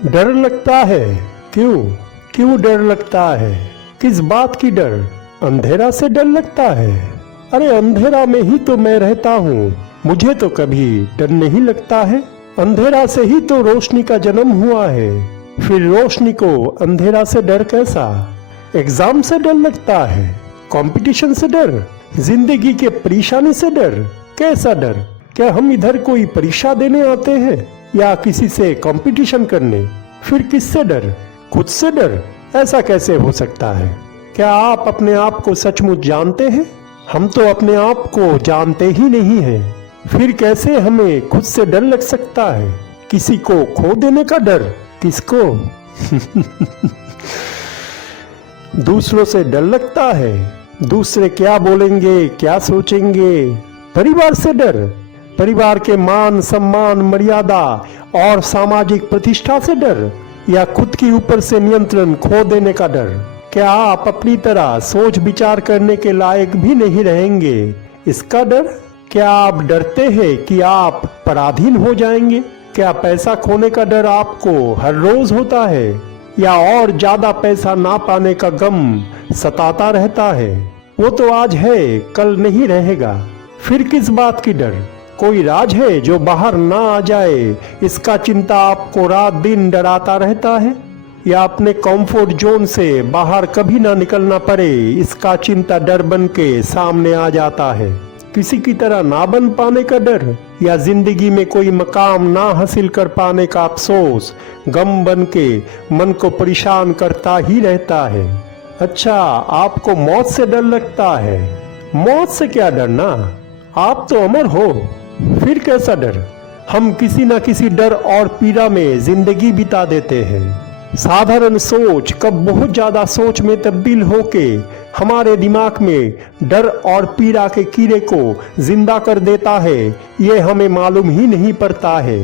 डर लगता है। क्यों क्यों डर लगता है? किस बात की डर? अंधेरा से डर लगता है? अरे अंधेरा में ही तो मैं रहता हूँ, मुझे तो कभी डर नहीं लगता है। अंधेरा से ही तो रोशनी का जन्म हुआ है, फिर रोशनी को अंधेरा से डर कैसा? एग्जाम से डर लगता है? कंपटीशन से डर? जिंदगी के परेशानी से डर? कैसा डर? क्या हम इधर कोई परीक्षा देने आते हैं या किसी से कंपटीशन करने? फिर किससे डर? खुद से डर? ऐसा कैसे हो सकता है? क्या आप अपने आप को सचमुच जानते हैं? हम तो अपने आप को जानते ही नहीं हैं, फिर कैसे हमें खुद से डर लग सकता है? किसी को खो देने का डर? किसको? दूसरों से डर लगता है, दूसरे क्या बोलेंगे, क्या सोचेंगे? परिवार से डर? परिवार के मान सम्मान मर्यादा और सामाजिक प्रतिष्ठा से डर? या खुद के ऊपर से नियंत्रण खो देने का डर? क्या आप अपनी तरह सोच विचार करने के लायक भी नहीं रहेंगे, इसका डर? क्या आप डरते हैं कि आप पराधीन हो जाएंगे? क्या पैसा खोने का डर आपको हर रोज होता है, या और ज्यादा पैसा ना पाने का गम सताता रहता है? वो तो आज है, कल नहीं रहेगा, फिर किस बात की डर? कोई राज है जो बाहर ना आ जाए, इसका चिंता आपको रात दिन डराता रहता है? या अपने कंफर्ट जोन से बाहर कभी ना निकलना पड़े, इसका चिंता डर बन के सामने आ जाता है? किसी की तरह ना बन पाने का डर? या जिंदगी में कोई मकाम ना हासिल कर पाने का अफसोस गम बन के मन को परेशान करता ही रहता है? अच्छा, आपको मौत से डर लगता है? मौत से क्या डरना, आप तो अमर हो, फिर कैसा डर? हम किसी न किसी डर और पीड़ा में जिंदगी बिता देते हैं। साधारण सोच कब बहुत ज्यादा सोच में तब्दील होके हमारे दिमाग में डर और पीड़ा के कीड़े को जिंदा कर देता है, ये हमें मालूम ही नहीं पड़ता है।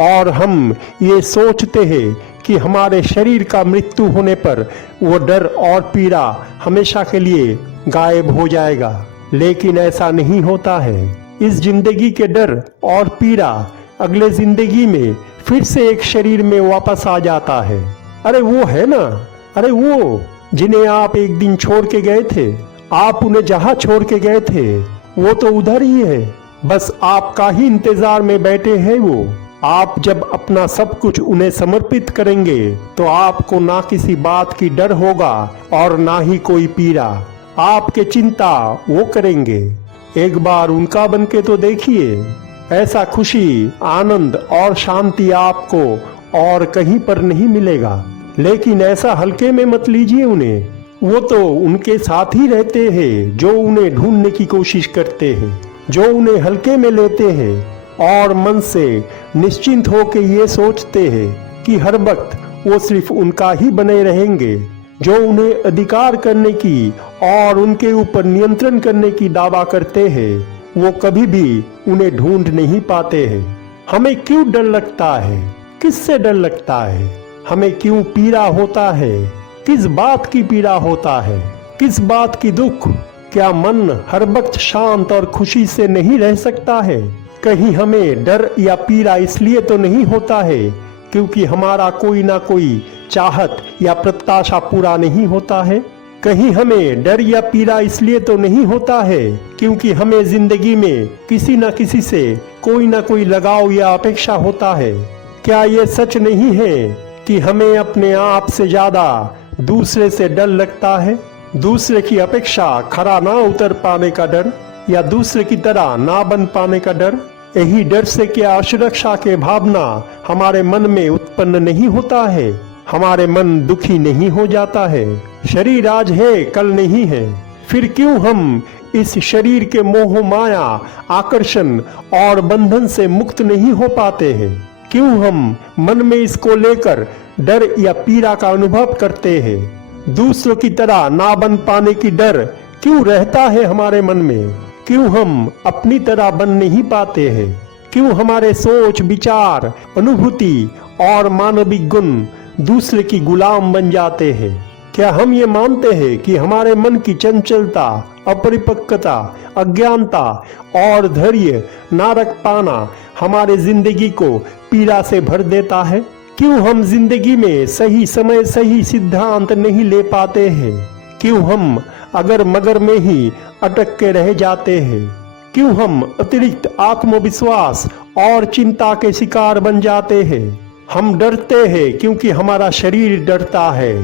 और हम ये सोचते हैं कि हमारे शरीर का मृत्यु होने पर वो डर और पीड़ा हमेशा के लिए गायब हो जाएगा, लेकिन ऐसा नहीं होता है। इस जिंदगी के डर और पीड़ा अगले जिंदगी में फिर से एक शरीर में वापस आ जाता है। अरे वो है ना, अरे वो जिन्हें आप एक दिन छोड़ के गए थे, आप उन्हें जहां छोड़ के गए थे वो तो उधर ही है, बस आपका ही इंतजार में बैठे हैं वो। आप जब अपना सब कुछ उन्हें समर्पित करेंगे तो आपको ना किसी बात की डर होगा और ना ही कोई पीड़ा। आपके चिंता वो करेंगे। एक बार उनका बनके तो देखिए, ऐसा खुशी आनंद और शांति आपको और कहीं पर नहीं मिलेगा। लेकिन ऐसा हल्के में मत लीजिए उन्हें, वो तो उनके साथ ही रहते हैं जो उन्हें ढूंढने की कोशिश करते हैं, जो उन्हें हल्के में लेते हैं और मन से निश्चिंत होकर ये सोचते हैं कि हर वक्त वो सिर्फ उनका ही बने रहेंगे, जो उन्हें अधिकार करने की और उनके ऊपर नियंत्रण करने की दावा करते हैं, वो कभी भी उन्हें ढूंढ नहीं पाते हैं। हमें क्यों डर लगता है? किससे डर लगता है? हमें क्यों पीड़ा होता है? किस बात की पीड़ा होता है? किस बात की दुख? क्या मन हर वक्त शांत और खुशी से नहीं रह सकता है? कहीं हमें डर या पीड़ा इसलिए तो नहीं होता है क्योंकि हमारा कोई ना कोई चाहत या प्रत्याशा पूरा नहीं होता है? कहीं हमें डर या पीड़ा इसलिए तो नहीं होता है क्योंकि हमें जिंदगी में किसी न किसी से कोई ना कोई लगाव या अपेक्षा होता है? क्या ये सच नहीं है कि हमें अपने आप से ज्यादा दूसरे से डर लगता है? दूसरे की अपेक्षा खरा ना उतर पाने का डर, या दूसरे की तरह ना बन पाने का डर? यही डर से क्या असुरक्षा के भावना हमारे मन में उत्पन्न नहीं होता है? हमारे मन दुखी नहीं हो जाता है? शरीर आज है, कल नहीं है, फिर क्यों हम इस शरीर के मोह माया आकर्षण और बंधन से मुक्त नहीं हो पाते हैं? क्यों हम मन में इसको लेकर डर या पीड़ा का अनुभव करते हैं? दूसरों की तरह ना बन पाने की डर क्यों रहता है हमारे मन में? क्यों हम अपनी तरह बन नहीं पाते हैं? क्यों हमारे सोच विचार अनुभूति और मानविक गुण दूसरे की गुलाम बन जाते हैं? क्या हम ये मानते हैं कि हमारे मन की चंचलता, अपरिपक्वता, अज्ञानता और धैर्य ना रख पाना हमारे जिंदगी को पीड़ा से भर देता है? क्यों हम जिंदगी में सही समय सही सिद्धांत नहीं ले पाते हैं? क्यों हम अगर मगर में ही अटक के रह जाते हैं? क्यों हम अतिरिक्त आत्मविश्वास और चिंता के शिकार बन जाते हैं? हम डरते हैं क्योंकि हमारा शरीर डरता है।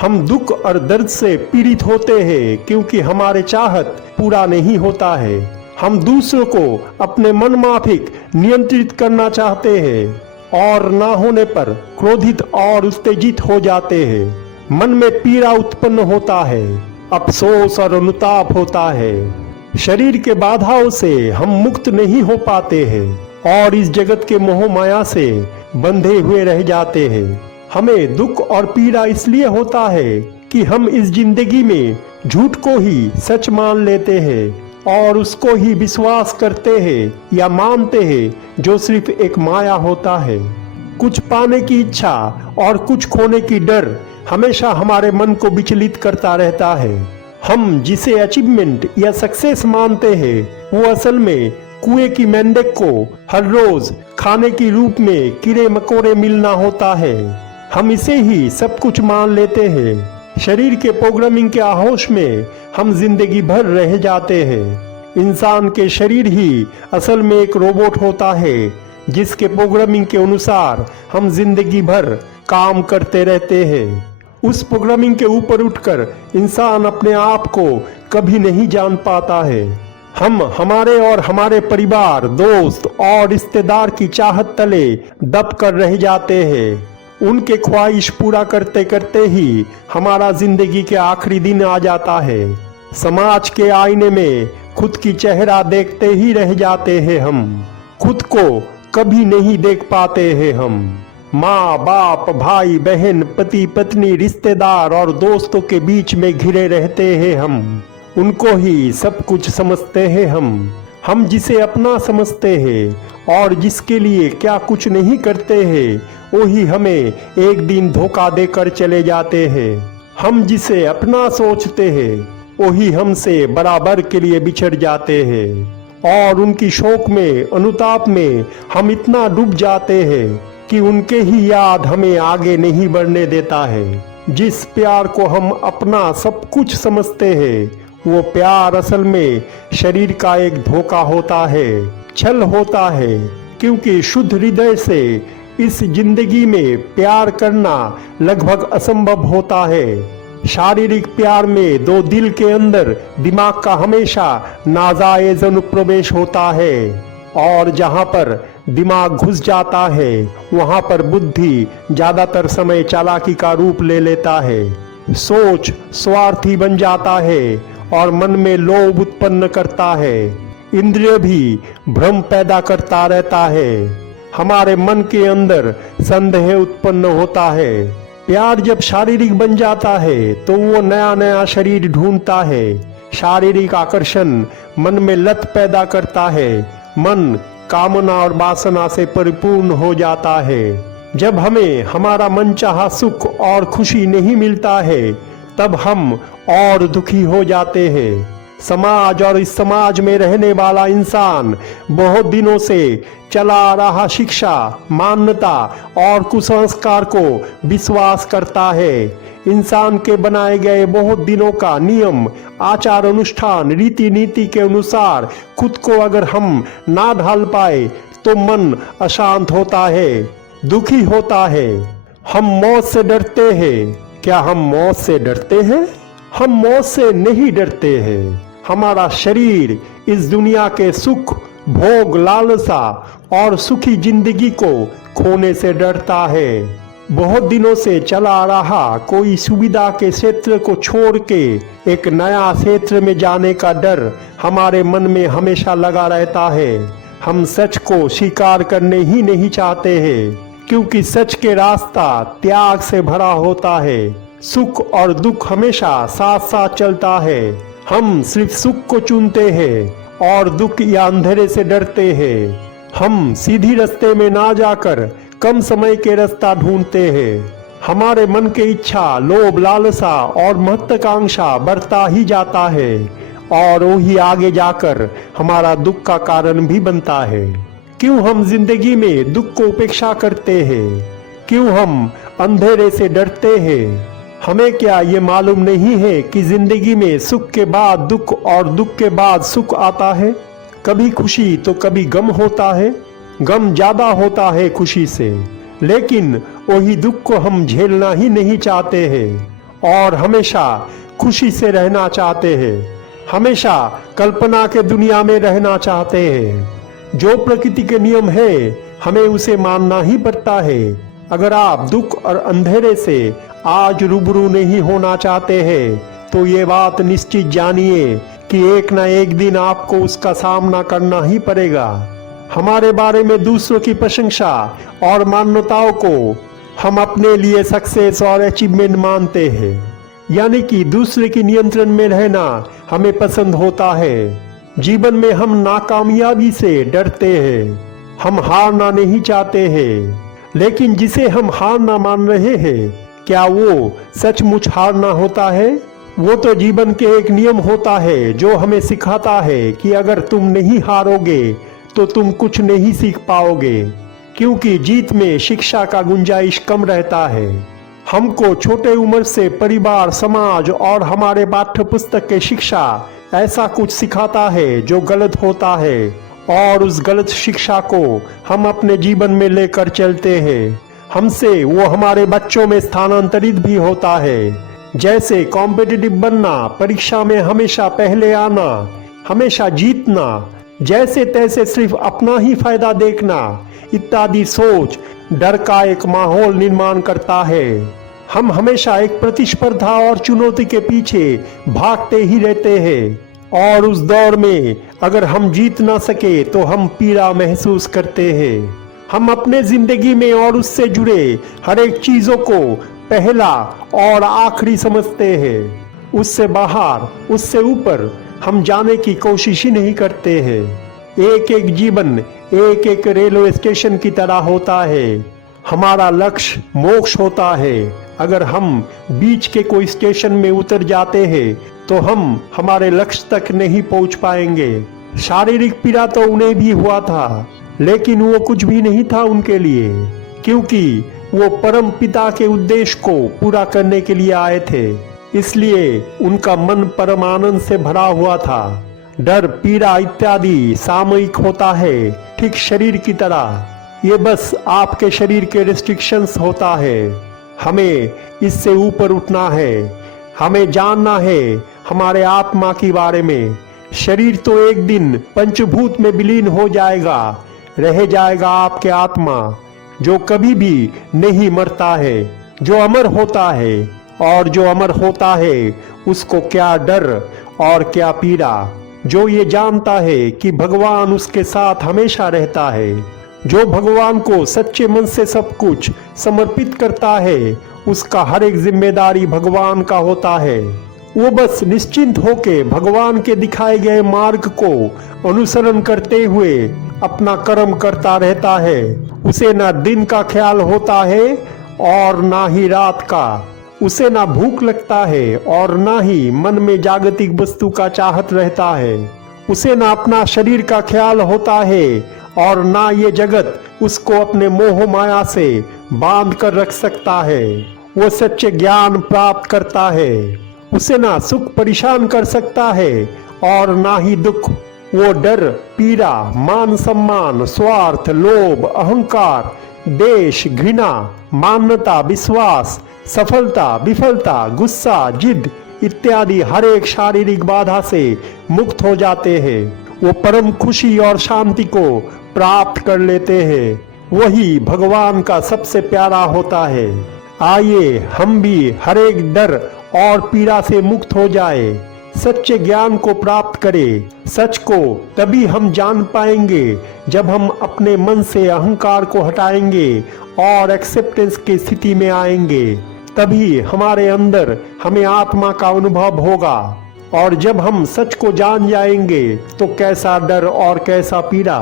हम दुख और दर्द से पीड़ित होते हैं क्योंकि हमारे चाहत पूरा नहीं होता है। हम दूसरों को अपने मन माफिक नियंत्रित करना चाहते हैं और ना होने पर क्रोधित और उत्तेजित हो जाते हैं। मन में पीड़ा उत्पन्न होता है, अफसोस और अनुताप होता है। शरीर के बाधाओं से हम मुक्त नहीं हो पाते हैं और इस जगत के मोह माया से बंधे हुए रह जाते हैं। हमें दुख और पीड़ा इसलिए होता है कि हम इस जिंदगी में झूठ को ही सच मान लेते हैं और उसको ही विश्वास करते हैं या मानते हैं जो सिर्फ एक माया होता है। कुछ पाने की इच्छा और कुछ खोने की डर हमेशा हमारे मन को विचलित करता रहता है। हम जिसे अचीवमेंट या सक्सेस मानते हैं वो असल में कुएं की मेंढक को हर रोज खाने के रूप में कीड़े मकोड़े मिलना होता है। हम इसे ही सब कुछ मान लेते हैं। शरीर के प्रोग्रामिंग के आहोश में हम जिंदगी भर रह जाते हैं। इंसान के शरीर ही असल में एक रोबोट होता है जिसके प्रोग्रामिंग के अनुसार हम जिंदगी भर काम करते रहते हैं। उस प्रोग्रामिंग के ऊपर उठकर इंसान अपने आप को कभी नहीं जान पाता है। हम हमारे और हमारे परिवार, दोस्त और रिश्तेदार की चाहत तले दब कर रह जाते हैं। उनके ख्वाहिश पूरा करते करते ही हमारा जिंदगी के आखिरी दिन आ जाता है। समाज के आईने में खुद की चेहरा देखते ही रह जाते हैं। हम खुद को कभी नहीं देख पाते हैं। हम माँ बाप, भाई बहन, पति पत्नी, रिश्तेदार और दोस्तों के बीच में घिरे रहते हैं। हम उनको ही सब कुछ समझते हैं। हम जिसे अपना समझते हैं और जिसके लिए क्या कुछ नहीं करते हैं वही हमें एक दिन धोखा देकर चले जाते हैं। हम जिसे अपना सोचते हैं वही हमसे बराबर के लिए बिछड़ जाते हैं और उनकी शोक में, अनुताप में हम इतना डूब जाते हैं कि उनके ही याद हमें आगे नहीं बढ़ने देता है। जिस प्यार को हम अपना सब कुछ समझते हैं वो प्यार असल में शरीर का एक धोखा होता है, छल होता है। क्योंकि शुद्ध हृदय से इस जिंदगी में प्यार करना लगभग असंभव होता है। शारीरिक प्यार में दो दिल के अंदर दिमाग का हमेशा नाजायज अनुप्रवेश होता है और जहां पर दिमाग घुस जाता है वहां पर बुद्धि ज्यादातर समय चालाकी का रूप ले लेता है। सोच स्वार्थी बन जाता है और मन में लोभ उत्पन्न करता है। इंद्रिय भी भ्रम पैदा करता रहता है। हमारे मन के अंदर संदेह उत्पन्न होता है। प्यार जब शारीरिक बन जाता है तो वो नया नया शरीर ढूंढता है। शारीरिक आकर्षण मन में लत पैदा करता है। मन कामना और वासना से परिपूर्ण हो जाता है। जब हमें हमारा मनचाहा सुख और खुशी नहीं मिलता है तब हम और दुखी हो जाते हैं। समाज और इस समाज में रहने वाला इंसान बहुत दिनों से चला आ रहा शिक्षा, मान्यता और कुसंस्कार को विश्वास करता है। इंसान के बनाए गए बहुत दिनों का नियम, आचार अनुष्ठान, रीति नीति के अनुसार खुद को अगर हम ना ढाल पाए तो मन अशांत होता है, दुखी होता है। हम मौत से डरते हैं। क्या हम मौत से डरते हैं? हम मौत से नहीं डरते हैं। हमारा शरीर इस दुनिया के सुख, भोग, लालसा और सुखी जिंदगी को खोने से डरता है। बहुत दिनों से चला आ रहा कोई सुविधा के क्षेत्र को छोड़ के एक नया क्षेत्र में जाने का डर हमारे मन में हमेशा लगा रहता है। हम सच को स्वीकार करने ही नहीं चाहते हैं क्योंकि सच के रास्ता त्याग से भरा होता है। सुख और दुख हमेशा साथ साथ चलता है। हम सिर्फ सुख को चुनते हैं और दुख या अंधेरे से डरते हैं। हम सीधी रास्ते में ना जाकर कम समय के रास्ता ढूंढते हैं। हमारे मन के इच्छा, लोभ, लालसा और महत्वाकांक्षा बढ़ता ही जाता है और वही आगे जाकर हमारा दुख का कारण भी बनता है। क्यों हम जिंदगी में दुख को उपेक्षा करते हैं? क्यों हम अंधेरे से डरते हैं? हमें क्या ये मालूम नहीं है कि जिंदगी में सुख के बाद दुख और दुख के बाद सुख आता है? कभी खुशी तो कभी गम होता है। गम ज्यादा होता है खुशी से, लेकिन वही दुख को हम झेलना ही नहीं चाहते हैं और हमेशा खुशी से रहना चाहते हैं। हमेशा कल्पना के दुनिया में रहना चाहते हैं। जो प्रकृति के नियम है हमें उसे मानना ही पड़ता है। अगर आप दुख और अंधेरे से आज रूबरू नहीं होना चाहते हैं तो ये बात निश्चित जानिए कि एक ना एक दिन आपको उसका सामना करना ही पड़ेगा। हमारे बारे में दूसरों की प्रशंसा और मान्यताओं को हम अपने लिए सक्सेस और अचीवमेंट मानते हैं, यानी कि दूसरे के नियंत्रण में रहना हमें पसंद होता है। जीवन में हम नाकामयाबी से डरते हैं, हम हारना नहीं चाहते हैं, लेकिन जिसे हम हारना मान रहे हैं क्या वो सचमुच हारना होता है? वो तो जीवन के एक नियम होता है जो हमें सिखाता है कि अगर तुम नहीं हारोगे तो तुम कुछ नहीं सीख पाओगे, क्योंकि जीत में शिक्षा का गुंजाइश कम रहता है। हमको छोटे उम्र से परिवार, समाज और हमारे पाठ्य पुस्तक के शिक्षा ऐसा कुछ सिखाता है जो गलत होता है और उस गलत शिक्षा को हम अपने जीवन में लेकर चलते हैं। हमसे वो हमारे बच्चों में स्थानांतरित भी होता है, जैसे कॉम्पिटिटिव बनना, परीक्षा में हमेशा पहले आना, हमेशा जीतना, जैसे तैसे सिर्फ अपना ही फायदा देखना इत्यादि सोच डर का एक माहौल निर्माण करता है। हम हमेशा एक प्रतिस्पर्धा और चुनौती के पीछे भागते ही रहते हैं और उस दौर में अगर हम जीत ना सके तो हम पीड़ा महसूस करते हैं। हम अपने जिंदगी में और उससे जुड़े हर एक चीजों को पहला और आखिरी समझते हैं। उससे बाहर, उससे ऊपर हम जाने की कोशिश ही नहीं करते हैं। एक एक जीवन एक एक रेलवे स्टेशन की तरह होता है। हमारा लक्ष्य मोक्ष होता है। अगर हम बीच के कोई स्टेशन में उतर जाते हैं तो हम हमारे लक्ष्य तक नहीं पहुंच पाएंगे। शारीरिक पीड़ा तो उन्हें भी हुआ था, लेकिन वो कुछ भी नहीं था उनके लिए, क्योंकि वो परम पिता के उद्देश्य को पूरा करने के लिए आए थे। इसलिए उनका मन परम आनंद से भरा हुआ था। डर, पीड़ा इत्यादि सामयिक होता है, ठीक शरीर की तरह। ये बस आपके शरीर के रिस्ट्रिक्शंस होता है। हमें इससे ऊपर उठना है। हमें जानना है हमारे आत्मा के बारे में। शरीर तो एक दिन पंचभूत में विलीन हो जाएगा, रह जाएगा आपके आत्मा, जो कभी भी नहीं मरता है, जो अमर होता है। और जो अमर होता है उसको क्या डर और क्या पीड़ा। जो ये जानता है कि भगवान उसके साथ हमेशा रहता है, जो भगवान को सच्चे मन से सब कुछ समर्पित करता है, उसका हर एक जिम्मेदारी भगवान का होता है। वो बस निश्चिंत होके भगवान के दिखाए गए मार्ग को अनुसरण करते हुए अपना कर्म करता रहता है। उसे ना दिन का ख्याल होता है और ना ही रात का। उसे ना भूख लगता है और ना ही मन में जागतिक वस्तु का चाहत रहता है। उसे ना अपना शरीर का ख्याल होता है और ना ये जगत उसको अपने मोह माया से बांध कर रख सकता है। वो सच्चे ज्ञान प्राप्त करता है। उसे ना सुख परेशान कर सकता है और ना ही दुख। वो डर, पीड़ा, मान सम्मान, स्वार्थ, लोभ, अहंकार, देश, घृणा, मान्यता, विश्वास, सफलता, विफलता, गुस्सा, जिद इत्यादि हर एक शारीरिक बाधा से मुक्त हो जाते हैं। वो परम खुशी और शांति को प्राप्त कर लेते हैं। वही भगवान का सबसे प्यारा होता है। आइए हम भी हर एक डर और पीड़ा से मुक्त हो जाए, सच्चे ज्ञान को प्राप्त करें। सच को तभी हम जान पाएंगे जब हम अपने मन से अहंकार को हटाएंगे और एक्सेप्टेंस की स्थिति में आएंगे। तभी हमारे अंदर हमें आत्मा का अनुभव होगा। और जब हम सच को जान जाएंगे तो कैसा डर और कैसा पीड़ा।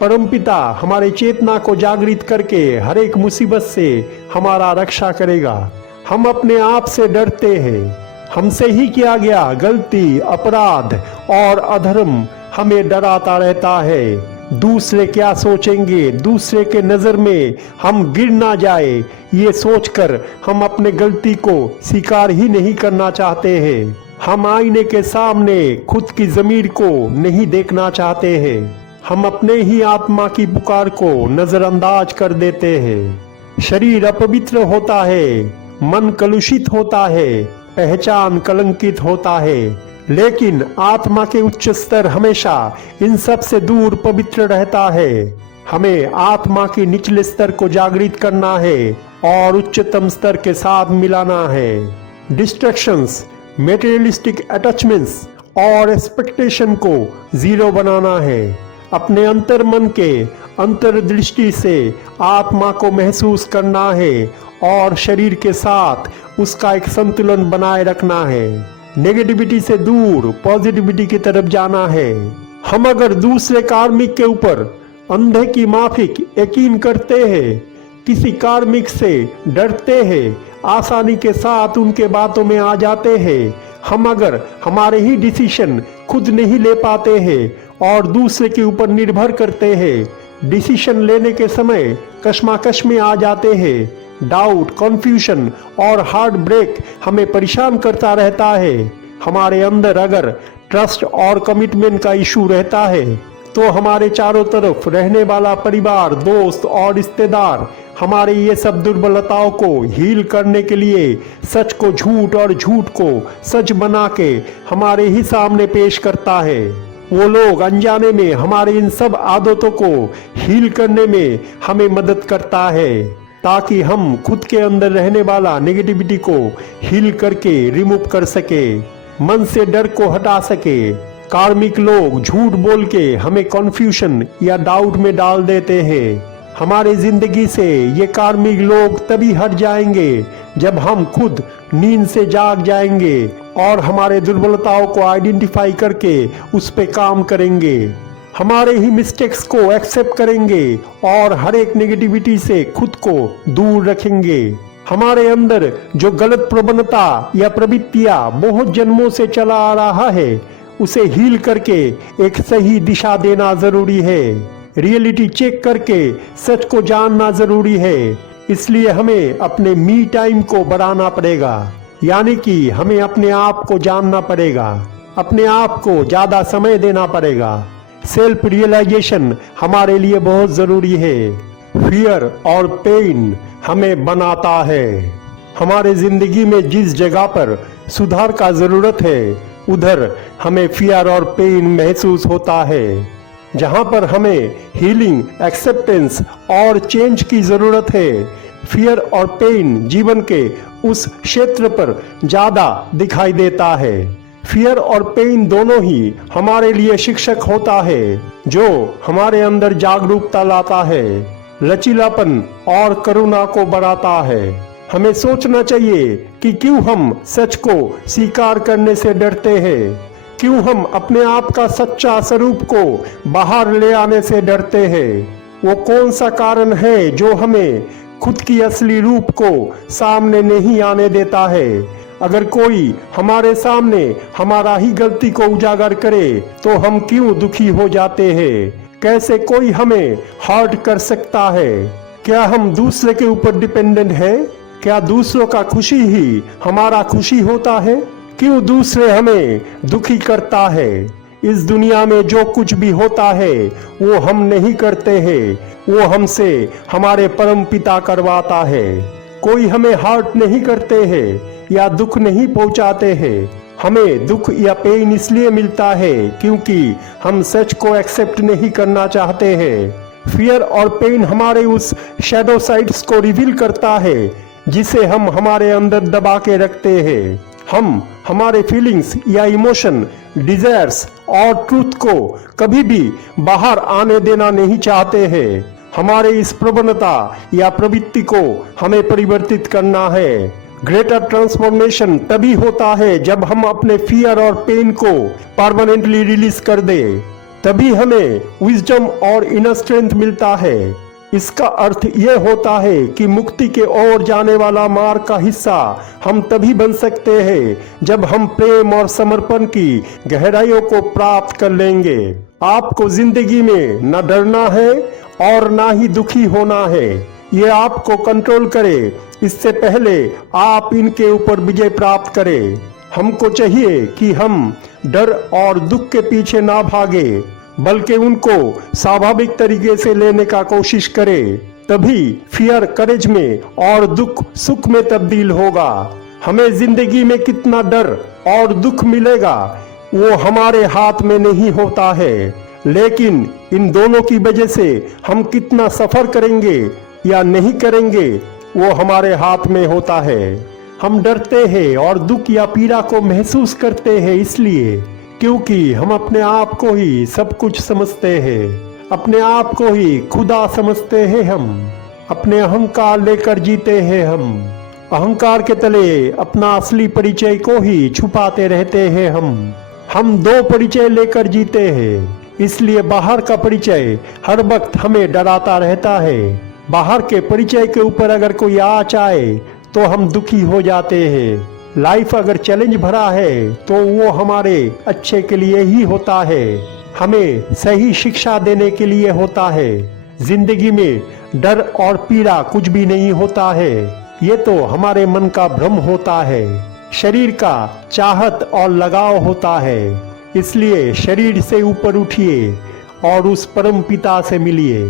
परमपिता हमारे चेतना को जागृत करके हर एक मुसीबत से हमारा रक्षा करेगा। हम अपने आप से डरते हैं। हमसे ही किया गया गलती, अपराध और अधर्म हमें डराता रहता है। दूसरे क्या सोचेंगे, दूसरे के नज़र में हम गिर ना जाए, ये सोचकर हम अपने गलती को स्वीकार ही नहीं करना चाहते हैं। हम आईने के सामने खुद की ज़मीर को नहीं देखना चाहते हैं। हम अपने ही आत्मा की पुकार को नज़रअंदाज कर देते हैं। शरीर अपवित्र होता है, मन कलुषित होता है, पहचान कलंकित होता है, लेकिन आत्मा के उच्च स्तर हमेशा इन सब से दूर पवित्र रहता है। हमें आत्मा के निचले स्तर को जागृत करना है और उच्चतम स्तर के साथ मिलाना है। डिस्ट्रैक्शंस, मेटेरियलिस्टिक अटैचमेंट्स और एक्सपेक्टेशन को जीरो बनाना है। अपने अंतर मन के अंतर्दृष्टि से आत्मा को महसूस करना है और शरीर के साथ उसका एक संतुलन बनाए रखना है। नेगेटिविटी से दूर पॉजिटिविटी की तरफ जाना है। हम अगर दूसरे कार्मिक के ऊपर अंधे की माफिक यकीन करते हैं, किसी कार्मिक से डरते हैं, आसानी के साथ उनके बातों में आ जाते हैं, हम अगर हमारे ही डिसीजन खुद नहीं ले पाते हैं और दूसरे के ऊपर निर्भर करते हैं, डिसीजन लेने के समय कश्मकश में आ जाते हैं, डाउट, कंफ्यूजन और हार्ट ब्रेक हमें परेशान करता रहता है, हमारे अंदर अगर ट्रस्ट और कमिटमेंट का इशू रहता है, तो हमारे चारों तरफ रहने वाला परिवार, दोस्त और रिश्तेदार हमारे ये सब दुर्बलताओं को हील करने के लिए सच को झूठ और झूठ को सच बना के हमारे ही सामने पेश करता है। वो लोग अनजाने में हमारे इन सब आदतों को हील करने में हमें मदद करता है, ताकि हम खुद के अंदर रहने वाला नेगेटिविटी को हील करके रिमूव कर सके, मन से डर को हटा सके। कार्मिक लोग झूठ बोल के हमें कन्फ्यूजन या डाउट में डाल देते हैं। हमारे जिंदगी से ये कार्मिक लोग तभी हट जाएंगे जब हम खुद नींद से जाग जाएंगे और हमारे दुर्बलताओं को आइडेंटिफाई करके उस पे काम करेंगे, हमारे ही मिस्टेक्स को एक्सेप्ट करेंगे और हर एक नेगेटिविटी से खुद को दूर रखेंगे। हमारे अंदर जो गलत प्रवणता या प्रवृत्तियां बहुत जन्मों से चला आ रहा है, उसे हील करके एक सही दिशा देना जरूरी है। रियलिटी चेक करके सच को जानना जरूरी है। इसलिए हमें अपने मी टाइम को बढ़ाना पड़ेगा, यानी कि हमें अपने आप को जानना पड़ेगा, अपने आप को ज्यादा समय देना पड़ेगा। सेल्फ रियलाइजेशन हमारे लिए बहुत जरूरी है। फियर और पेन हमें बनाता है। हमारे जिंदगी में जिस जगह पर सुधार का जरूरत है, उधर हमें फियर और पेन महसूस होता है। जहां पर हमें हीलिंग, एक्सेप्टेंस और चेंज की जरूरत है, फियर और पेन जीवन के उस क्षेत्र पर ज्यादा दिखाई देता है। फियर और पेन दोनों ही हमारे लिए शिक्षक होता है, जो हमारे अंदर जागरूकता लाता है, लचीलापन और करुणा को बढ़ाता है। हमें सोचना चाहिए कि क्यों हम सच को स्वीकार करने से डरते हैं, क्यों हम अपने आप का सच्चा स्वरूप को बाहर ले आने से डरते हैं। वो कौन सा कारण है जो हमें खुद की असली रूप को सामने नहीं आने देता है। अगर कोई हमारे सामने हमारा ही गलती को उजागर करे तो हम क्यों दुखी हो जाते हैं। कैसे कोई हमें हर्ट कर सकता है। क्या हम दूसरे के ऊपर डिपेंडेंट है? क्या दूसरों का खुशी ही हमारा खुशी होता है? क्यों दूसरे हमें दुखी करता है? इस दुनिया में जो कुछ भी होता है वो हम नहीं करते हैं, वो हमसे हमारे परम पिता करवाता है। कोई हमें हर्ट नहीं करते हैं या दुख नहीं पहुंचाते हैं। हमें दुख या पेन इसलिए मिलता है क्योंकि हम सच को एक्सेप्ट नहीं करना चाहते हैं। फियर और पेन हमारे उस शैडो साइड्स को रिवील करता है जिसे हम हमारे अंदर दबा के रखते हैं। हम हमारे फीलिंग्स या इमोशन, डिजायर्स और ट्रूथ को कभी भी बाहर आने देना नहीं चाहते हैं। हमारे इस प्रवणता या प्रवृत्ति को हमें परिवर्तित करना है। ग्रेटर ट्रांसफॉर्मेशन तभी होता है जब हम अपने फियर और पेन को परमानेंटली रिलीज कर दे। तभी हमें विजडम और इनर स्ट्रेंथ मिलता है। इसका अर्थ ये होता है कि मुक्ति के ओर जाने वाला मार्ग का हिस्सा हम तभी बन सकते हैं जब हम प्रेम और समर्पण की गहराइयों को प्राप्त कर लेंगे। आपको जिंदगी में न डरना है और ना ही दुखी होना है। ये आपको कंट्रोल करे इससे पहले आप इनके ऊपर विजय प्राप्त करें। हमको चाहिए कि हम डर और दुख के पीछे ना भागे, बल्कि उनको स्वाभाविक तरीके से लेने का कोशिश करें। तभी फियर करेज में और दुख सुख में तब्दील होगा। हमें जिंदगी में कितना डर और दुख मिलेगा वो हमारे हाथ में नहीं होता है, लेकिन इन दोनों की वजह से हम कितना सफर करेंगे या नहीं करेंगे वो हमारे हाथ में होता है। हम डरते हैं और दुख या पीड़ा को महसूस करते हैं इसलिए क्योंकि हम अपने आप को ही सब कुछ समझते हैं, अपने आप को ही खुदा समझते हैं। हम अपने अहंकार लेकर जीते हैं। हम अहंकार के तले अपना असली परिचय को ही छुपाते रहते हैं। हम दो परिचय लेकर जीते हैं, इसलिए बाहर का परिचय हर वक्त हमें डराता रहता है। बाहर के परिचय के ऊपर अगर कोई आँच आए तो हम दुखी हो जाते हैं। लाइफ अगर चैलेंज भरा है तो वो हमारे अच्छे के लिए ही होता है, हमें सही शिक्षा देने के लिए होता है। जिंदगी में डर और पीड़ा कुछ भी नहीं होता है, ये तो हमारे मन का भ्रम होता है। शरीर का चाहत और लगाव होता है, इसलिए शरीर से ऊपर उठिए और उस परम पिता से मिलिए।